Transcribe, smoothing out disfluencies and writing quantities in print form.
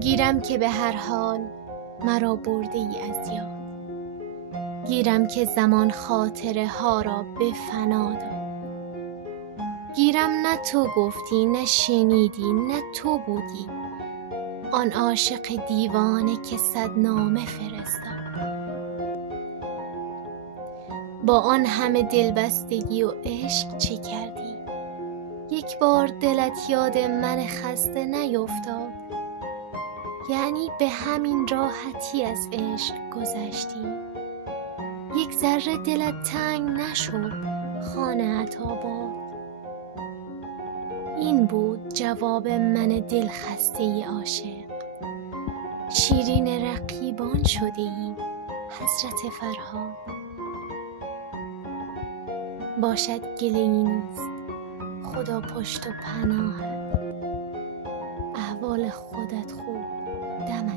گیرم که به هر حال مرا برده ای از یاد، گیرم که زمان خاطره ها را به فنا داد. گیرم نه تو گفتی نه شنیدی نه تو بودی، آن عاشق دیوانه که 100 نامه فرستاد. با آن همه دلبستگی و عشق چه کردی؟ یک بار دلت یاد من خسته نیفتاد؟ یعنی به همین راحتی از عشق گذشتی؟ یک ذره دلت تنگ نشد خانه عطاباد؟ این بود جواب من دل خسته عاشق. شیرین رقیبان شده ای حضرت فرهاد. باشد گله ای نیست، خدا پشت و پناهت. احوال خودت خوب، دم